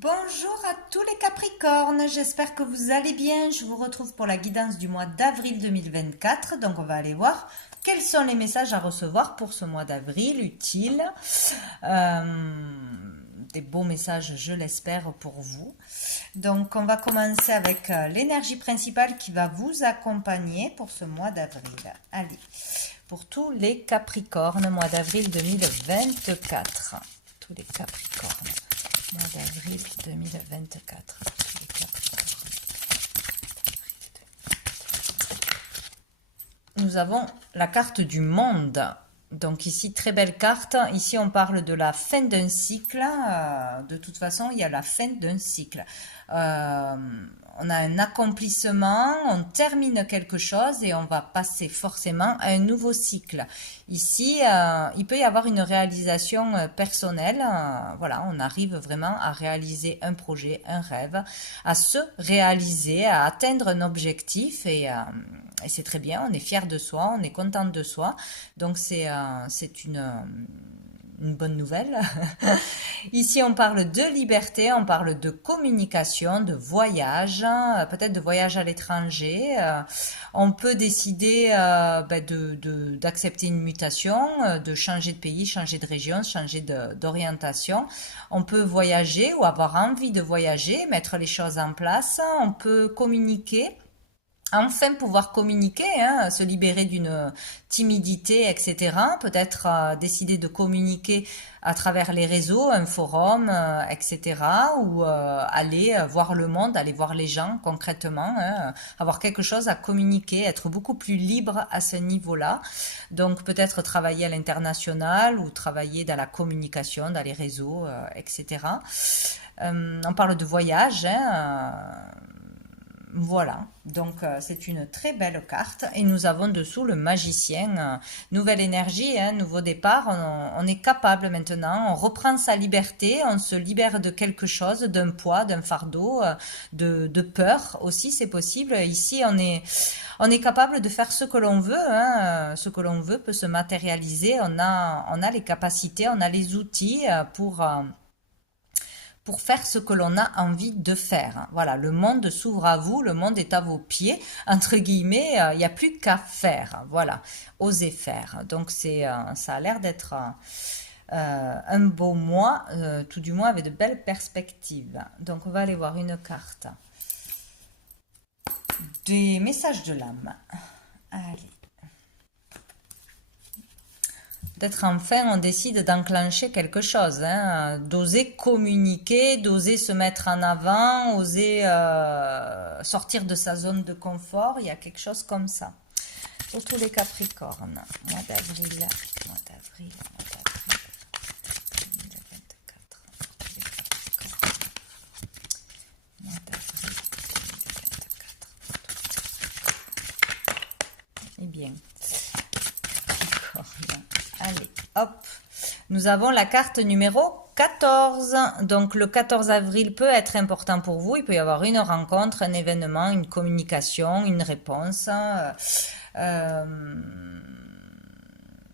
Bonjour à tous les Capricornes, j'espère que vous allez bien. Je vous retrouve pour la guidance du mois d'avril 2024. Donc on va aller voir quels sont les messages à recevoir pour ce mois d'avril utiles. Des beaux messages, je l'espère, pour vous. Donc on va commencer avec l'énergie principale qui va vous accompagner pour ce mois d'avril. Allez, pour tous les Capricornes, mois d'avril 2024. Tous les Capricornes. Mois d'avril 2024. Nous avons la carte du monde. Donc ici, très belle carte. Ici, on parle de la fin d'un cycle. De toute façon, il y a la fin d'un cycle. On a un accomplissement, on termine quelque chose et on va passer forcément à un nouveau cycle. Ici, il peut y avoir une réalisation personnelle. Voilà, on arrive vraiment à réaliser un projet, un rêve, à se réaliser, à atteindre un objectif et c'est très bien. On est fier de soi, on est content de soi. Donc c'est une bonne nouvelle. Ici, on parle de liberté, on parle de communication, de voyage, peut-être de voyage à l'étranger. On peut décider d'accepter une mutation, de changer de pays, changer de région, changer d'orientation. On peut voyager ou avoir envie de voyager, mettre les choses en place. On peut communiquer. Enfin pouvoir communiquer, se libérer d'une timidité, etc. Peut-être décider de communiquer à travers les réseaux, un forum, etc. Ou aller voir le monde, aller voir les gens concrètement, avoir quelque chose à communiquer, être beaucoup plus libre à ce niveau-là. Donc peut-être travailler à l'international ou travailler dans la communication, dans les réseaux, etc. On parle de voyage, voilà, donc c'est une très belle carte et nous avons dessous le magicien, nouvelle énergie, nouveau départ, on est capable maintenant, on reprend sa liberté, on se libère de quelque chose, d'un poids, d'un fardeau, de peur aussi c'est possible. Ici on est capable de faire ce que l'on veut, ce que l'on veut peut se matérialiser, on a les capacités, on a les outils pour faire ce que l'on a envie de faire. Voilà, le monde s'ouvre à vous, le monde est à vos pieds, entre guillemets, il n'y a plus qu'à faire. Voilà, osez faire. Donc ça a l'air d'être un beau mois, tout du moins avec de belles perspectives. Donc on va aller voir une carte des messages de l'âme. Allez. Peut-être enfin on décide d'enclencher quelque chose, d'oser communiquer, d'oser se mettre en avant, oser sortir de sa zone de confort, il y a quelque chose comme ça. Pour tous les Capricornes, mois d'avril 2024, les Capricornes, mois d'avril 2024. Eh bien, Capricorne. Allez, hop, nous avons la carte numéro 14. Donc le 14 avril peut être important pour vous. Il peut y avoir une rencontre, un événement, une communication, une réponse,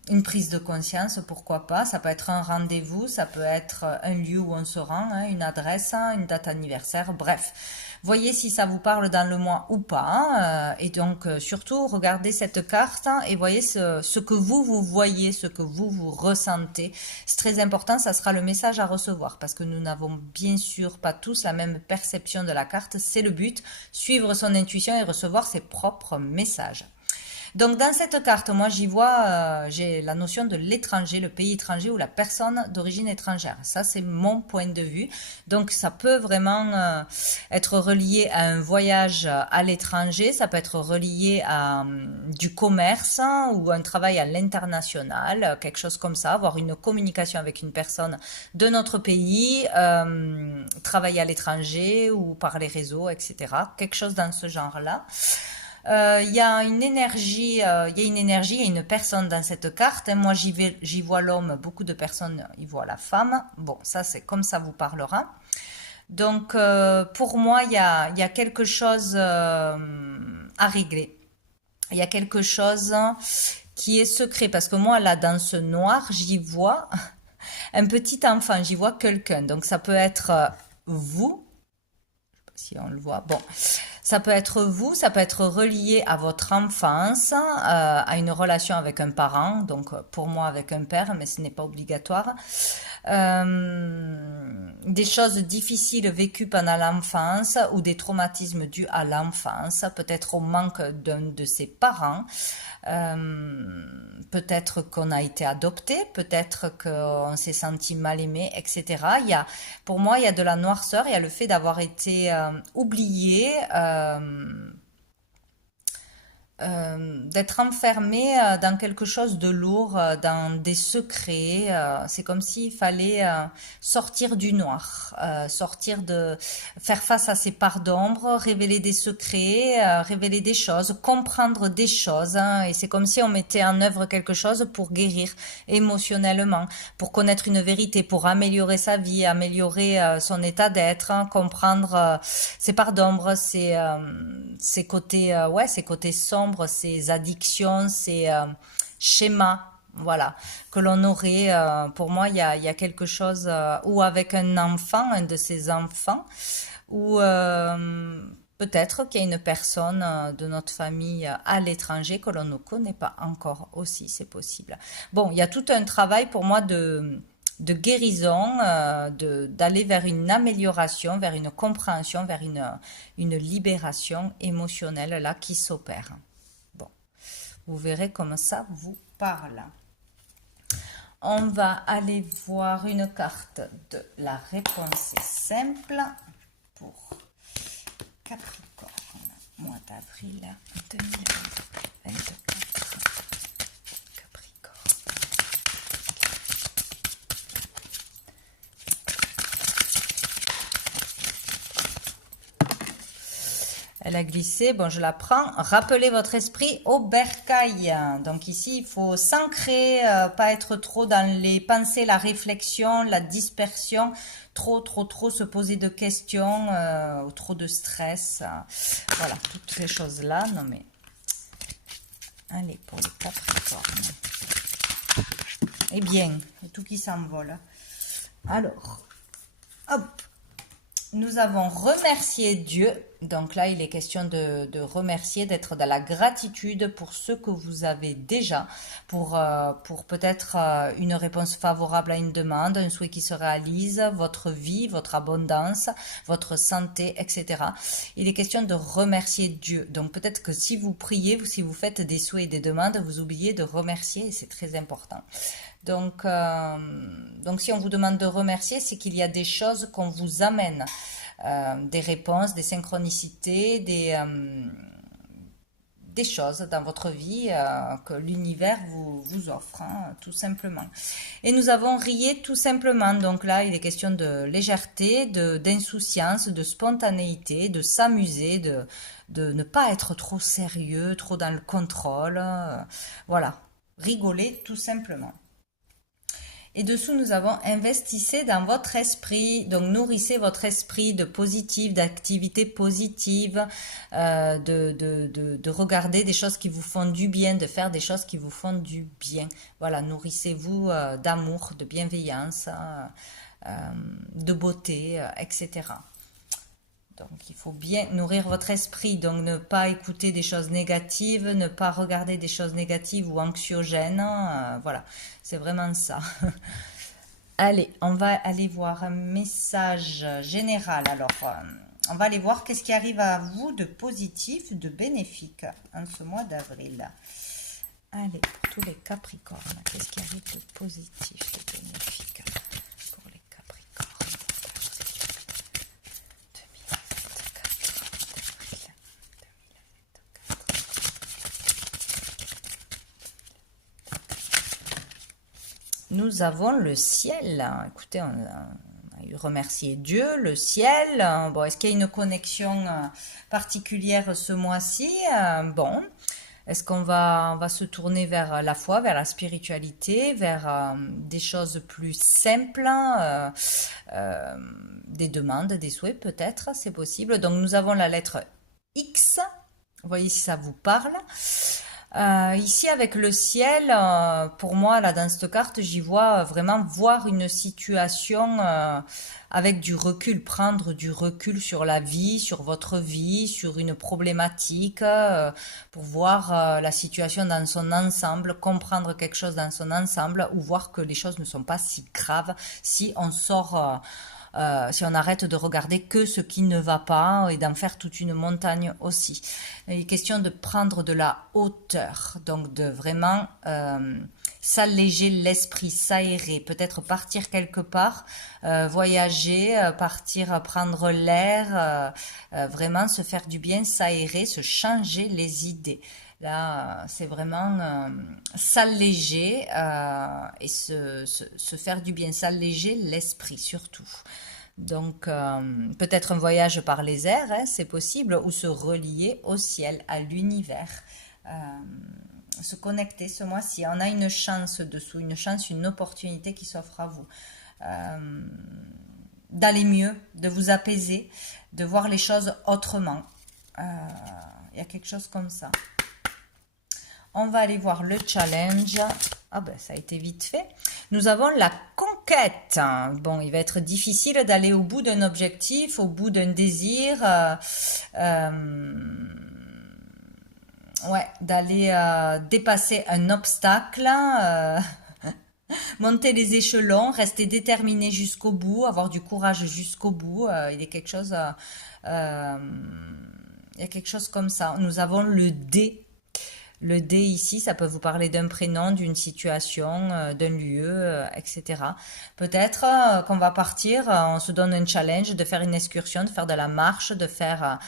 une prise de conscience, pourquoi pas. Ça peut être un rendez-vous, ça peut être un lieu où on se rend, une adresse, une date anniversaire, bref. Voyez si ça vous parle dans le mois ou pas. Et donc, surtout, regardez cette carte et voyez ce que vous voyez, ce que vous ressentez. C'est très important, ça sera le message à recevoir parce que nous n'avons bien sûr pas tous la même perception de la carte. C'est le but, suivre son intuition et recevoir ses propres messages. Donc dans cette carte, moi j'y vois, j'ai la notion de l'étranger, le pays étranger ou la personne d'origine étrangère. Ça c'est mon point de vue. Donc ça peut vraiment être relié à un voyage à l'étranger, ça peut être relié à du commerce ou un travail à l'international, quelque chose comme ça, avoir une communication avec une personne de notre pays, travailler à l'étranger ou par les réseaux, etc. Quelque chose dans ce genre-là. Il y a une énergie, il y a une personne dans cette carte. Moi, j'y vois l'homme, beaucoup de personnes y voient la femme. Bon, ça, c'est comme ça vous parlera. Donc, pour moi, il y a quelque chose à régler. Il y a quelque chose qui est secret. Parce que moi, là, dans ce noir, j'y vois un petit enfant, j'y vois quelqu'un. Donc, ça peut être vous. Si on le voit, bon, ça peut être vous, ça peut être relié à votre enfance, à une relation avec un parent, donc pour moi avec un père, mais ce n'est pas obligatoire. Des choses difficiles vécues pendant l'enfance ou des traumatismes dus à l'enfance, peut-être au manque d'un de ses parents, peut-être qu'on a été adopté, peut-être qu'on s'est senti mal aimé, etc. Pour moi, il y a de la noirceur, il y a le fait d'avoir été oublié, d'être enfermé dans quelque chose de lourd, dans des secrets. C'est comme s'il fallait sortir du noir, faire face à ses parts d'ombre, révéler des secrets, révéler des choses, comprendre des choses. Hein, et c'est comme si on mettait en œuvre quelque chose pour guérir émotionnellement, pour connaître une vérité, pour améliorer sa vie, améliorer son état d'être, hein, comprendre ses parts d'ombre, ses côtés, ses côtés sombres, ses addictions, ses schémas, voilà, que l'on aurait. Pour moi, il y a quelque chose, ou avec un enfant, un de ses enfants, ou peut-être qu'il y a une personne de notre famille à l'étranger que l'on ne connaît pas encore aussi, c'est possible. Bon, il y a tout un travail pour moi de guérison, d'aller vers une amélioration, vers une compréhension, vers une libération émotionnelle là qui s'opère. Bon, vous verrez comme ça vous parle. On va aller voir une carte de la réponse simple pour Capricorne, mois d'avril 2024. Elle a glissé, bon je la prends. Rappelez votre esprit au bercail. Donc ici il faut s'ancrer, pas être trop dans les pensées, la réflexion, la dispersion, trop se poser de questions, ou trop de stress. Voilà, toutes ces choses-là. Non mais, allez pour les Capricornes. Eh bien, tout qui s'envole. Alors, hop. Nous avons remercié Dieu. Donc là, il est question de remercier, d'être dans la gratitude pour ce que vous avez déjà, pour peut-être une réponse favorable à une demande, un souhait qui se réalise, votre vie, votre abondance, votre santé, etc. Il est question de remercier Dieu. Donc peut-être que si vous priez, si vous faites des souhaits et des demandes, vous oubliez de remercier et c'est très important. Donc si on vous demande de remercier, c'est qu'il y a des choses qu'on vous amène, des réponses, des synchronicités, des choses dans votre vie que l'univers vous offre, hein, tout simplement. Et nous avons rié tout simplement. Donc là, il est question de légèreté, d'insouciance, de spontanéité, de s'amuser, de ne pas être trop sérieux, trop dans le contrôle. Voilà, rigoler tout simplement. Et dessous, nous avons investissez dans votre esprit. Donc, nourrissez votre esprit de positif, d'activités positives, de regarder des choses qui vous font du bien, de faire des choses qui vous font du bien. Voilà, nourrissez-vous d'amour, de bienveillance, de beauté, etc. Donc, il faut bien nourrir votre esprit, donc ne pas écouter des choses négatives, ne pas regarder des choses négatives ou anxiogènes. Voilà, c'est vraiment ça. Allez, on va aller voir un message général. Alors, on va aller voir qu'est-ce qui arrive à vous de positif, de bénéfique en ce mois d'avril. Allez, pour tous les Capricornes, qu'est-ce qui arrive de positif, de bénéfique pour les Capricornes? Nous avons le ciel. Écoutez, on a eu remercié Dieu, le ciel. Bon, est-ce qu'il y a une connexion particulière ce mois-ci? Bon, est-ce qu'on va se tourner vers la foi, vers la spiritualité, vers des choses plus simples, des demandes, des souhaits peut-être, c'est possible. Donc nous avons la lettre X. Vous voyez si ça vous parle. Ici, avec le ciel, pour moi, là, dans cette carte, j'y vois vraiment voir une situation avec du recul, prendre du recul sur la vie, sur votre vie, sur une problématique, pour voir la situation dans son ensemble, comprendre quelque chose dans son ensemble, ou voir que les choses ne sont pas si graves si on sort... si on arrête de regarder que ce qui ne va pas et d'en faire toute une montagne aussi. Il est question de prendre de la hauteur, donc de vraiment s'alléger l'esprit, s'aérer, peut-être partir quelque part, voyager, partir prendre l'air, vraiment se faire du bien, s'aérer, se changer les idées. Là, c'est vraiment s'alléger et se faire du bien, s'alléger l'esprit surtout. Donc, peut-être un voyage par les airs, hein, c'est possible, ou se relier au ciel, à l'univers. Euh, Se connecter ce mois-ci. On a une chance dessous, une chance, une opportunité qui s'offre à vous. D'aller mieux, de vous apaiser, de voir les choses autrement. Il y a quelque chose comme ça. On va aller voir le challenge. Ah ben, ça a été vite fait. Nous avons la conquête. Bon, il va être difficile d'aller au bout d'un objectif, au bout d'un désir. Ouais, d'aller dépasser un obstacle. Monter les échelons, rester déterminé jusqu'au bout, avoir du courage jusqu'au bout. Il y a quelque chose... il y a quelque chose comme ça. Nous avons le D. Le D ici, ça peut vous parler d'un prénom, d'une situation, d'un lieu, etc. Peut-être qu'on va partir, on se donne un challenge de faire une excursion, de faire de la marche, de faire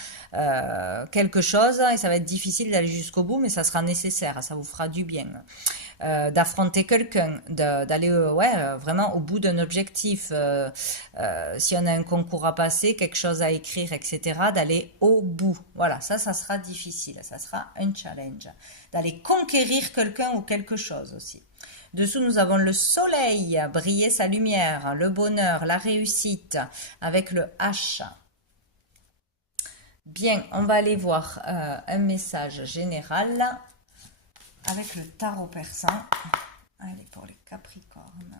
quelque chose, et ça va être difficile d'aller jusqu'au bout, mais ça sera nécessaire, ça vous fera du bien. D'affronter quelqu'un, d'aller vraiment au bout d'un objectif, si on a un concours à passer, quelque chose à écrire, etc., d'aller au bout. Voilà, ça sera difficile, ça sera un challenge. D'aller conquérir quelqu'un ou quelque chose aussi. Dessous, nous avons le soleil, briller sa lumière, le bonheur, la réussite, avec le H. Bien, on va aller voir un message général avec le tarot persan. Allez, pour les Capricornes.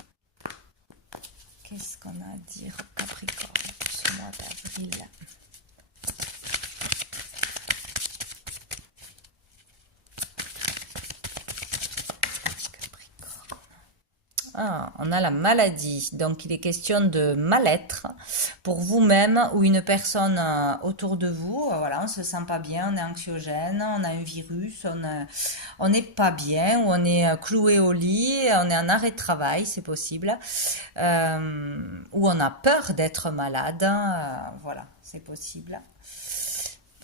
Qu'est-ce qu'on a à dire aux Capricornes pour ce mois d'avril? Ah, on a la maladie, donc il est question de mal-être pour vous-même ou une personne autour de vous. Voilà, on se sent pas bien, on est anxiogène, on a un virus, on n'est pas bien, ou on est cloué au lit, on est en arrêt de travail, c'est possible, ou on a peur d'être malade, voilà, c'est possible.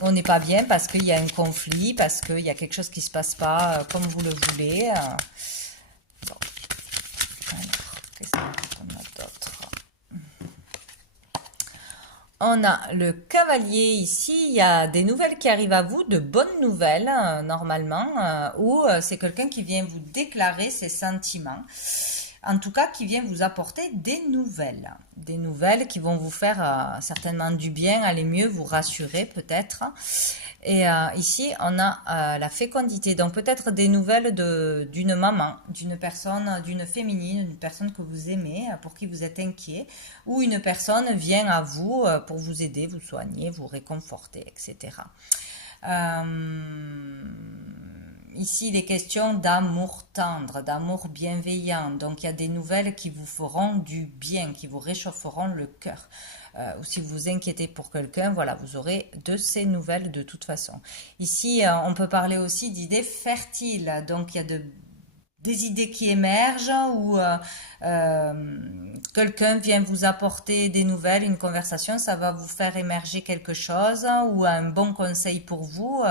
On n'est pas bien parce qu'il y a un conflit, parce qu'il y a quelque chose qui se passe pas comme vous le voulez. Bon. Alors, qu'est-ce qu'on a d'autre? On a le cavalier ici, il y a des nouvelles qui arrivent à vous, de bonnes nouvelles normalement, ou c'est quelqu'un qui vient vous déclarer ses sentiments, en tout cas qui vient vous apporter des nouvelles qui vont vous faire certainement du bien, aller mieux, vous rassurer peut-être. Et ici, on a la fécondité. Donc peut-être des nouvelles d'une maman, d'une personne, d'une féminine, d'une personne que vous aimez, pour qui vous êtes inquiet, ou une personne vient à vous pour vous aider, vous soigner, vous réconforter, etc. Ici, il est question d'amour tendre, d'amour bienveillant. Donc, il y a des nouvelles qui vous feront du bien, qui vous réchaufferont le cœur. Ou si vous vous inquiétez pour quelqu'un, voilà, vous aurez de ces nouvelles de toute façon. Ici, on peut parler aussi d'idées fertiles. Donc, il y a des idées qui émergent ou quelqu'un vient vous apporter des nouvelles, une conversation, ça va vous faire émerger quelque chose ou un bon conseil pour vous,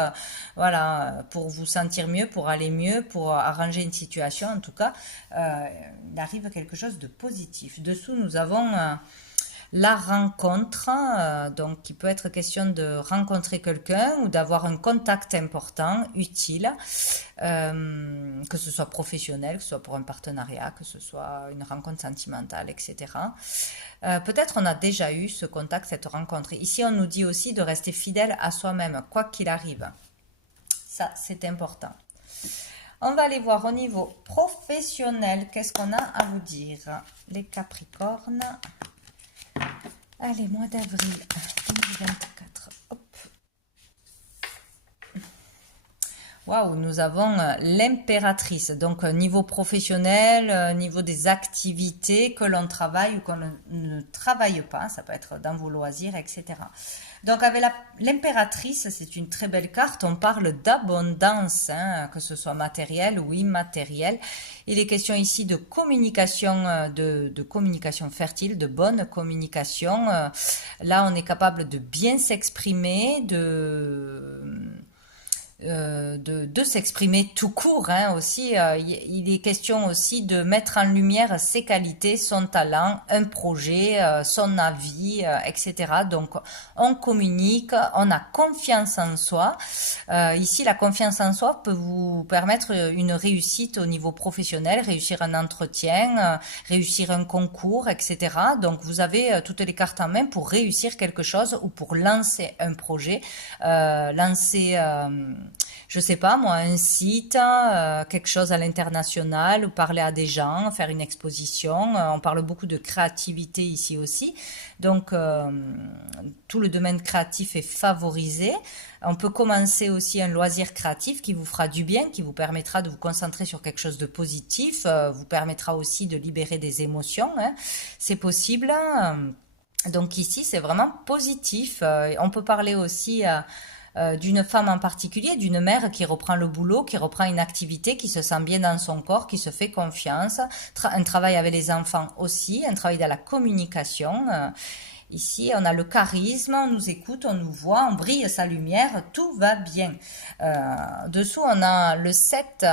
voilà, pour vous sentir mieux, pour aller mieux, pour arranger une situation. En tout cas, il arrive quelque chose de positif. Dessous, nous avons la rencontre, donc il peut être question de rencontrer quelqu'un ou d'avoir un contact important, utile, que ce soit professionnel, que ce soit pour un partenariat, que ce soit une rencontre sentimentale, etc. Peut-être on a déjà eu ce contact, cette rencontre. Ici, on nous dit aussi de rester fidèle à soi-même, quoi qu'il arrive. Ça, c'est important. On va aller voir au niveau professionnel, qu'est-ce qu'on a à vous dire, les Capricornes. Allez, mois d'avril 2024. Hop. Waouh, nous avons l'impératrice. Donc, niveau professionnel, niveau des activités que l'on travaille ou qu'on ne travaille pas. Ça peut être dans vos loisirs, etc. Donc, avec l'impératrice, c'est une très belle carte. On parle d'abondance, hein, que ce soit matériel ou immatériel. Il est question ici de communication, de communication fertile, de bonne communication. Là, on est capable de bien s'exprimer, de s'exprimer tout court, hein, aussi. Il est question aussi de mettre en lumière ses qualités, son talent, un projet, son avis, etc. Donc, on communique, on a confiance en soi. Ici, la confiance en soi peut vous permettre une réussite au niveau professionnel, réussir un entretien, réussir un concours, etc. Donc, vous avez toutes les cartes en main pour réussir quelque chose ou pour lancer un projet, lancer... je sais pas moi, un site, quelque chose à l'international, ou parler à des gens, faire une exposition. On parle beaucoup de créativité ici aussi. Donc, tout le domaine créatif est favorisé. On peut commencer aussi un loisir créatif qui vous fera du bien, qui vous permettra de vous concentrer sur quelque chose de positif, vous permettra aussi de libérer des émotions, hein. C'est possible. Donc ici, c'est vraiment positif. On peut parler aussi d'une femme en particulier, d'une mère qui reprend le boulot, qui reprend une activité, qui se sent bien dans son corps, qui se fait confiance, un travail avec les enfants aussi, un travail dans la communication. Ici, on a le charisme, on nous écoute, on nous voit, on brille sa lumière, tout va bien. Dessous, on a le 7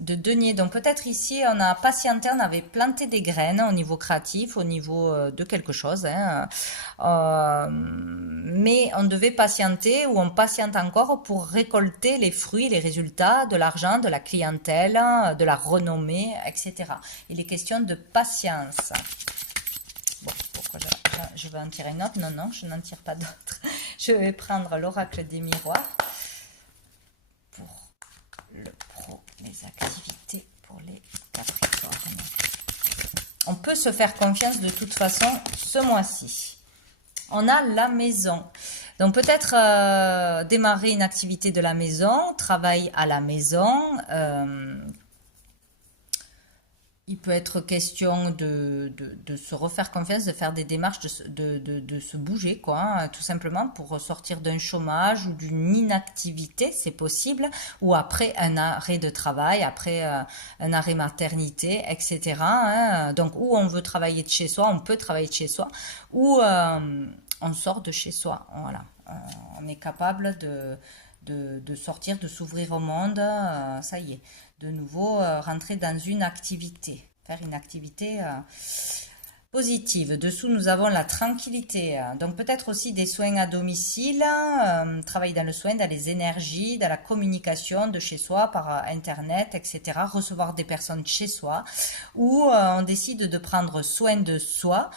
de denier. Donc peut-être ici, on a patienté, on avait planté des graines au niveau créatif, au niveau de quelque chose, hein. Mais on devait patienter ou on patiente encore pour récolter les fruits, les résultats, de l'argent, de la clientèle, de la renommée, etc. Il est question de patience. Bon, pourquoi je vais en tirer une autre? Non, non, je n'en tire pas d'autre. Je vais prendre l'oracle des miroirs pour le pro, les activités pour les Capricornes. On peut se faire confiance de toute façon ce mois-ci. On a la maison. Donc peut-être démarrer une activité de la maison, travail à la maison. Il peut être question de se refaire confiance, de faire des démarches, de se bouger, quoi, hein, tout simplement pour sortir d'un chômage ou d'une inactivité, c'est possible, ou après un arrêt de travail, après un arrêt maternité, etc. Hein. Donc, où on veut travailler de chez soi, on peut travailler de chez soi, ou on sort de chez soi, voilà. On est capable de sortir, de s'ouvrir au monde, ça y est, de nouveau rentrer dans une activité, faire une activité positive. Dessous, nous avons la tranquillité, donc peut-être aussi des soins à domicile, travailler dans le soin, dans les énergies, dans la communication de chez soi, par Internet, etc., recevoir des personnes chez soi, ou on décide de prendre soin de soi,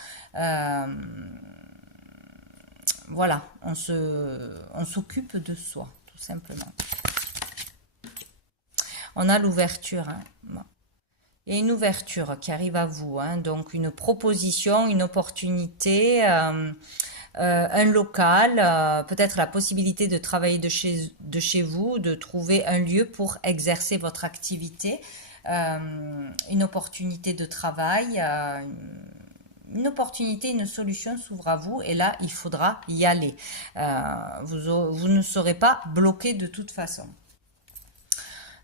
voilà, on s'occupe de soi, tout simplement. On a l'ouverture, hein. Bon. Et une ouverture qui arrive à vous, hein. Donc une proposition, une opportunité, un local, peut-être la possibilité de travailler de chez vous, de trouver un lieu pour exercer votre activité, une opportunité de travail, une opportunité, une solution s'ouvre à vous et là, il faudra y aller. Vous ne serez pas bloqué de toute façon.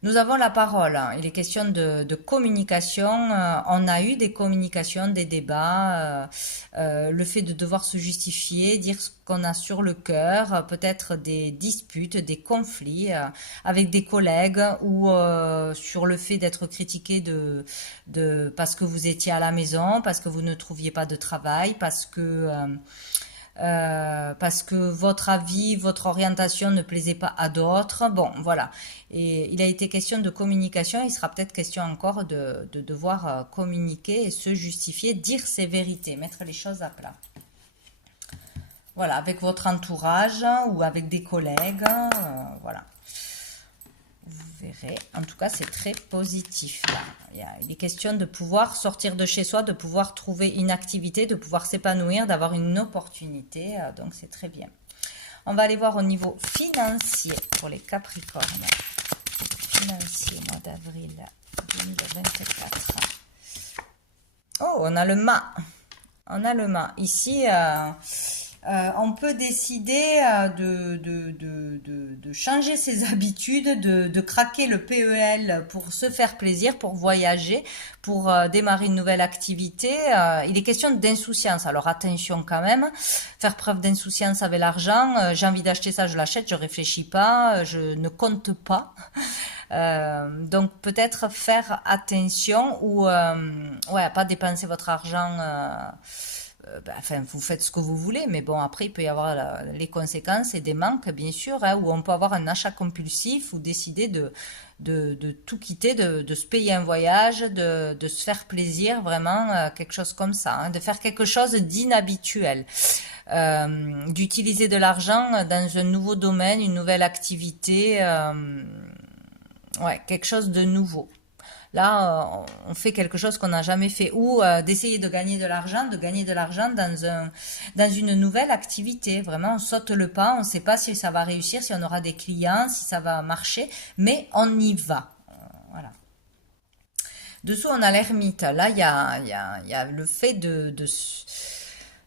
Nous avons la parole. Il est question de communication. On a eu des communications, des débats, le fait de devoir se justifier, dire ce qu'on a sur le cœur, peut-être des disputes, des conflits avec des collègues ou sur le fait d'être critiqué parce que vous étiez à la maison, parce que vous ne trouviez pas de travail, parce que votre avis, votre orientation ne plaisait pas à d'autres. Bon, voilà. Et il a été question de communication, il sera peut-être question encore de devoir communiquer et se justifier, dire ses vérités, mettre les choses à plat. Voilà, avec votre entourage ou avec des collègues, voilà. Vous verrez. En tout cas, c'est très positif. Là. Il est question de pouvoir sortir de chez soi, de pouvoir trouver une activité, de pouvoir s'épanouir, d'avoir une opportunité. Donc, c'est très bien. On va aller voir au niveau financier pour les Capricornes. Financier, mois d'avril 2024. Oh, on a le mât. On a le mât. Ici, on peut décider de changer ses habitudes, de craquer le PEL pour se faire plaisir, pour voyager, pour démarrer une nouvelle activité. Il est question d'insouciance. Alors attention quand même, faire preuve d'insouciance avec l'argent. J'ai envie d'acheter ça, je l'achète, je réfléchis pas, je ne compte pas. Donc peut-être faire attention ou ouais, pas dépenser votre argent. Enfin, vous faites ce que vous voulez, mais bon, après, il peut y avoir les conséquences et des manques, bien sûr, hein, où on peut avoir un achat compulsif ou décider de tout quitter, de se payer un voyage, de se faire plaisir, vraiment, quelque chose comme ça, hein, de faire quelque chose d'inhabituel, d'utiliser de l'argent dans un nouveau domaine, une nouvelle activité, ouais, quelque chose de nouveau. Là, on fait quelque chose qu'on n'a jamais fait. Ou d'essayer de gagner de l'argent dans une nouvelle activité. Vraiment, on saute le pas, on ne sait pas si ça va réussir, si on aura des clients, si ça va marcher, mais on y va. Voilà. Dessous, on a l'ermite. Là, il y a le fait de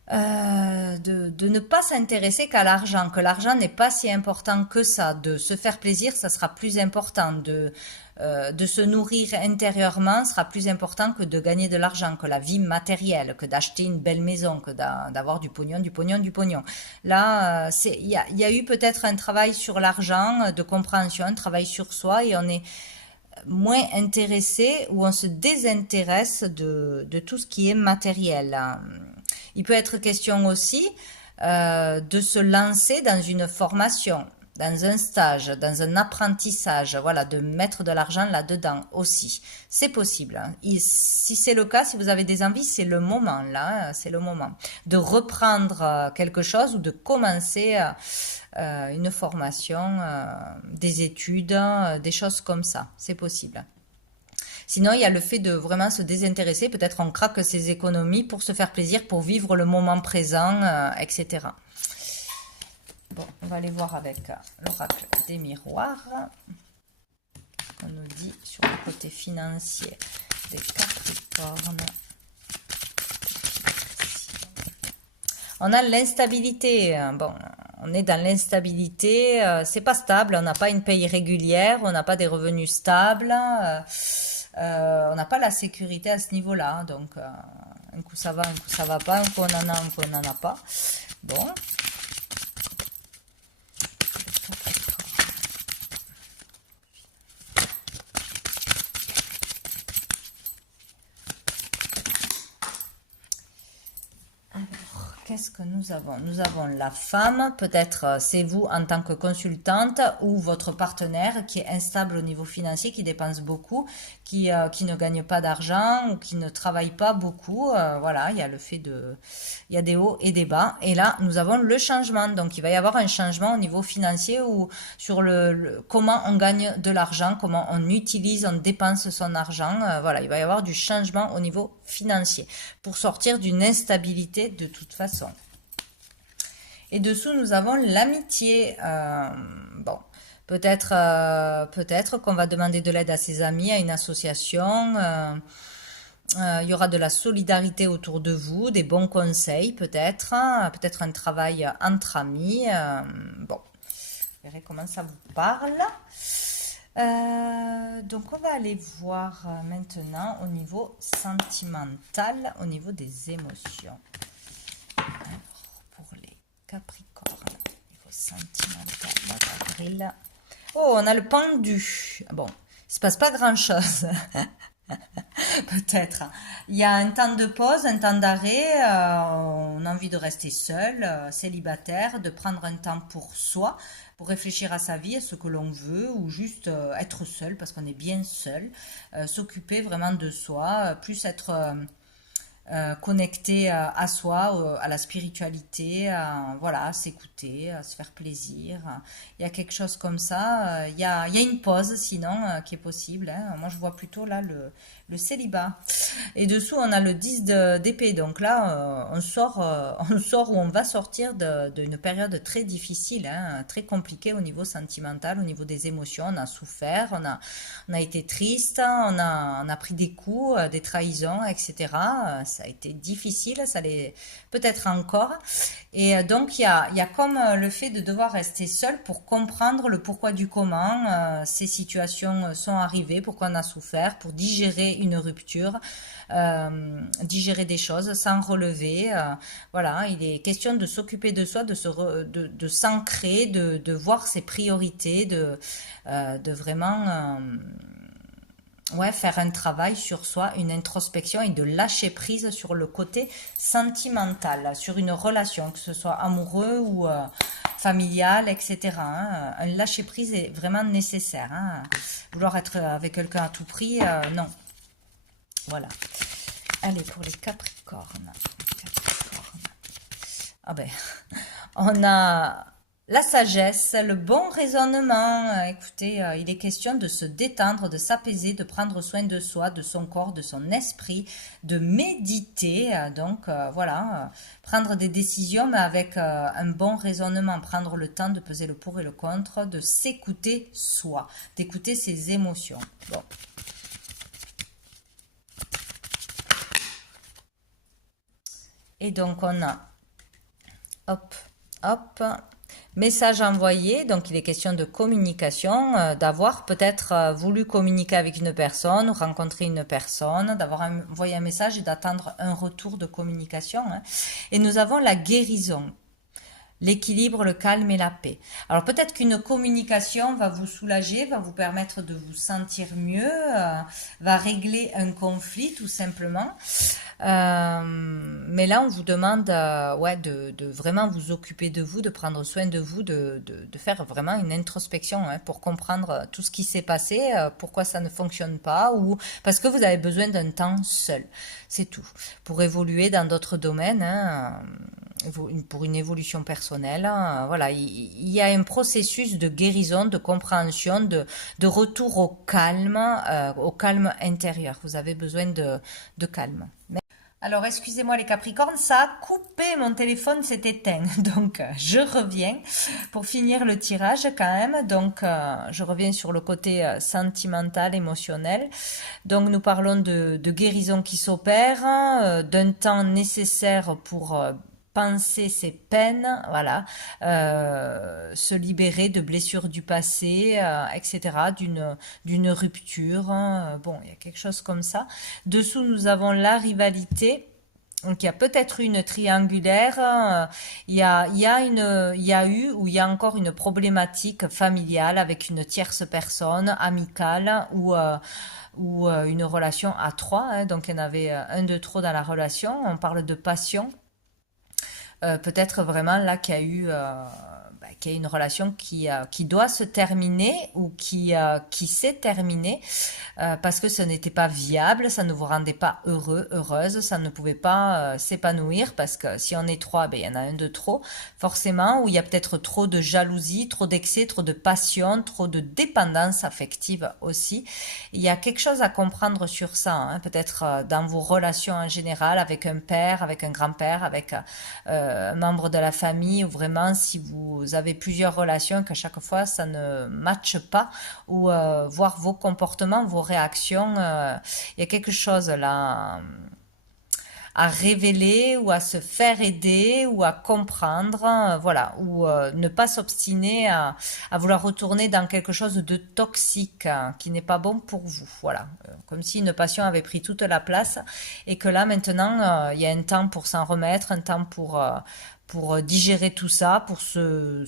ne pas s'intéresser qu'à l'argent, que l'argent n'est pas si important que ça, de se faire plaisir, ça sera plus important, de se nourrir intérieurement sera plus important que de gagner de l'argent, que la vie matérielle, que d'acheter une belle maison, que d'avoir du pognon, du pognon, du pognon. Là, il y a eu peut-être un travail sur l'argent, de compréhension, un travail sur soi, et on est moins intéressé ou on se désintéresse de tout ce qui est matériel. Il peut être question aussi de se lancer dans une formation, dans un stage, dans un apprentissage, voilà, de mettre de l'argent là-dedans aussi. C'est possible. Hein. Si c'est le cas, si vous avez des envies, c'est le moment, là, c'est le moment de reprendre quelque chose ou de commencer une formation, des études, des choses comme ça. C'est possible. Sinon, il y a le fait de vraiment se désintéresser. Peut-être on craque ses économies pour se faire plaisir, pour vivre le moment présent, etc. Bon, on va aller voir avec l'oracle des miroirs. On nous dit sur le côté financier des Capricornes. On a l'instabilité. Bon, on est dans l'instabilité. C'est pas stable. On n'a pas une paye régulière. On n'a pas des revenus stables. On n'a pas la sécurité à ce niveau-là. Donc, un coup ça va, un coup ça va pas. Un coup on en a, un coup on n'en a pas. Bon. Qu'est-ce que nous avons? Nous avons la femme, peut-être c'est vous en tant que consultante ou votre partenaire qui est instable au niveau financier, qui dépense beaucoup, qui ne gagne pas d'argent ou qui ne travaille pas beaucoup. Voilà, il y a le fait il y a des hauts et des bas. Et là, nous avons le changement. Donc, il va y avoir un changement au niveau financier ou sur comment on gagne de l'argent, comment on utilise, on dépense son argent. Voilà, il va y avoir du changement au niveau financier pour sortir d'une instabilité de toute façon. Et dessous, nous avons l'amitié. Bon, peut-être qu'on va demander de l'aide à ses amis, à une association. Il y aura de la solidarité autour de vous, des bons conseils peut-être, peut-être un travail entre amis. Bon, vous verrez comment ça vous parle. Donc on va aller voir maintenant au niveau sentimental, au niveau des émotions. Alors, pour les Capricornes, au niveau sentimental, mois d'avril. Oh, on a le pendu. Bon, il se passe pas grand-chose. Peut-être. Il y a un temps de pause, un temps d'arrêt. On a envie de rester seul, célibataire, de prendre un temps pour soi, pour réfléchir à sa vie, à ce que l'on veut, ou juste être seul parce qu'on est bien seul. S'occuper vraiment de soi, plus être connecter à soi, à la spiritualité, voilà, à s'écouter, à se faire plaisir. Il y a quelque chose comme ça. Il y a une pause sinon qui est possible, hein. Moi, je vois plutôt là le célibat. Et dessous, on a le 10 d'épée. Donc là, on sort ou on va sortir d'une période très difficile, hein, très compliquée au niveau sentimental, au niveau des émotions. On a souffert, on a été triste, on a pris des coups, des trahisons, etc. Ça a été difficile, ça l'est peut-être encore. Et donc, il y a comme le fait de devoir rester seul pour comprendre le pourquoi du comment ces situations sont arrivées, pourquoi on a souffert, pour digérer une rupture, digérer des choses, s'en relever. Voilà, il est question de s'occuper de soi, de s'ancrer, de voir ses priorités, de vraiment ouais, faire un travail sur soi, une introspection et de lâcher prise sur le côté sentimental, sur une relation, que ce soit amoureux ou familial, etc. Hein. Un lâcher prise est vraiment nécessaire. Hein. Vouloir être avec quelqu'un à tout prix, non. Voilà. Allez, pour les Capricornes. Ah ben, on a la sagesse, le bon raisonnement. Écoutez, il est question de se détendre, de s'apaiser, de prendre soin de soi, de son corps, de son esprit, de méditer. Donc voilà, prendre des décisions mais avec un bon raisonnement, prendre le temps de peser le pour et le contre, de s'écouter soi, d'écouter ses émotions. Bon. Et donc on a, hop, hop, message envoyé, donc il est question de communication, d'avoir peut-être voulu communiquer avec une personne, rencontrer une personne, d'avoir envoyé un message et d'attendre un retour de communication. Hein. Et nous avons la guérison. L'équilibre, le calme et la paix. Alors peut-être qu'une communication va vous soulager, va vous permettre de vous sentir mieux, va régler un conflit tout simplement. Mais là, on vous demande ouais, de vraiment vous occuper de vous, de prendre soin de vous, de faire vraiment une introspection hein, pour comprendre tout ce qui s'est passé, pourquoi ça ne fonctionne pas, ou parce que vous avez besoin d'un temps seul. C'est tout. Pour évoluer dans d'autres domaines, hein, pour une évolution personnelle, hein, voilà, il y a un processus de guérison, de compréhension, de retour au calme intérieur. Vous avez besoin de calme. Alors, excusez-moi les Capricornes, ça a coupé, mon téléphone s'est éteint. Donc, je reviens pour finir le tirage quand même. Donc, je reviens sur le côté sentimental, émotionnel. Donc, nous parlons de guérison qui s'opère, d'un temps nécessaire pour penser ses peines, voilà, se libérer de blessures du passé, etc., d'une rupture. Hein. Bon, il y a quelque chose comme ça. Dessous, nous avons la rivalité. Donc il y a peut-être une triangulaire, il y a eu ou il y a encore une problématique familiale avec une tierce personne, amicale ou une relation à trois. Hein. Donc il y en avait un de trop dans la relation. On parle de passion. Peut-être vraiment là qu'il y a eu qu'il y a une relation qui doit se terminer ou qui s'est terminée parce que ce n'était pas viable, ça ne vous rendait pas heureux, heureuse, ça ne pouvait pas s'épanouir parce que si on est trois, ben, il y en a un de trop forcément, où il y a peut-être trop de jalousie, trop d'excès, trop de passion, trop de dépendance affective aussi. Il y a quelque chose à comprendre sur ça, hein, peut-être dans vos relations en général avec un père, avec un grand-père, avec un membre de la famille, ou vraiment si vous avez plusieurs relations, qu'à chaque fois ça ne matche pas, ou voir vos comportements, vos réactions, il y a quelque chose là à révéler ou à se faire aider ou à comprendre, voilà, ou ne pas s'obstiner à vouloir retourner dans quelque chose de toxique qui n'est pas bon pour vous, voilà, comme si une passion avait pris toute la place et que là maintenant il y a un temps pour s'en remettre, un temps pour digérer tout ça, pour seul,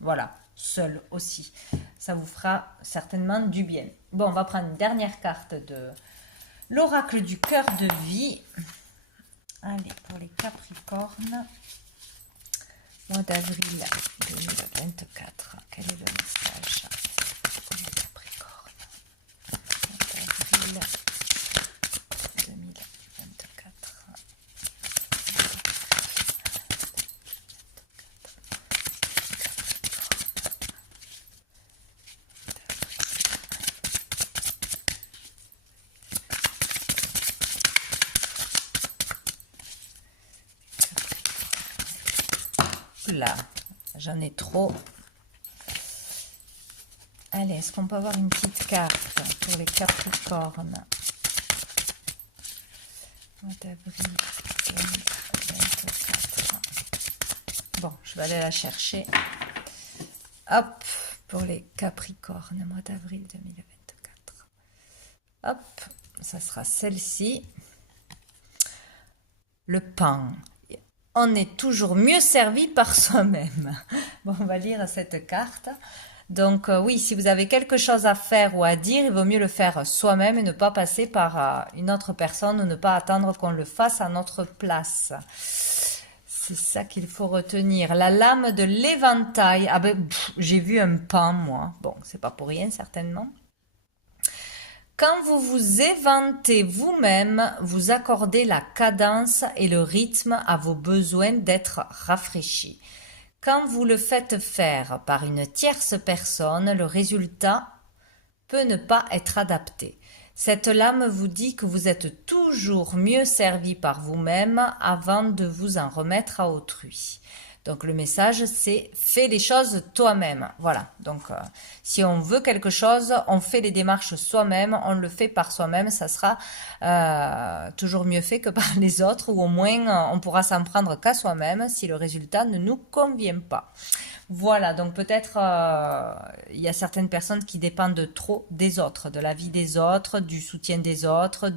voilà, seul aussi. Ça vous fera certainement du bien. Bon, on va prendre une dernière carte de l'oracle du cœur de vie. Allez, pour les Capricornes, mois d'avril 2024. Quel est le message pour les Capricornes? Mois d'avril 2024. Là, j'en ai trop. Allez, est-ce qu'on peut avoir une petite carte pour les Capricornes? Mois d'avril 2024. Bon, je vais aller la chercher. Hop, pour les Capricornes, mois d'avril 2024. Hop, ça sera celle-ci. Le pain. On est toujours mieux servi par soi-même. Bon, on va lire cette carte. Donc oui, si vous avez quelque chose à faire ou à dire, il vaut mieux le faire soi-même et ne pas passer par une autre personne ou ne pas attendre qu'on le fasse à notre place. C'est ça qu'il faut retenir. La lame de l'éventail. Ah ben, j'ai vu un pain, moi. Bon, c'est pas pour rien, certainement. Quand vous vous éventez vous-même, vous accordez la cadence et le rythme à vos besoins d'être rafraîchis. Quand vous le faites faire par une tierce personne, le résultat peut ne pas être adapté. Cette lame vous dit que vous êtes toujours mieux servi par vous-même avant de vous en remettre à autrui. Donc le message c'est fais les choses toi-même. Voilà, donc si on veut quelque chose, on fait les démarches soi-même, on le fait par soi-même, ça sera toujours mieux fait que par les autres, ou au moins on pourra s'en prendre qu'à soi-même si le résultat ne nous convient pas. Voilà, donc peut-être il y a certaines personnes qui dépendent trop des autres, de la vie des autres, du soutien des autres,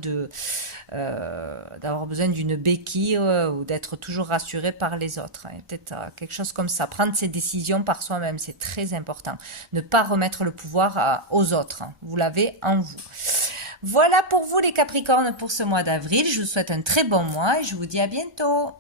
d'avoir besoin d'une béquille ou d'être toujours rassuré par les autres. Hein. Peut-être quelque chose comme ça. Prendre ses décisions par soi-même, c'est très important. Ne pas remettre le pouvoir aux autres. Hein. Vous l'avez en vous. Voilà pour vous les Capricornes pour ce mois d'avril. Je vous souhaite un très bon mois et je vous dis à bientôt.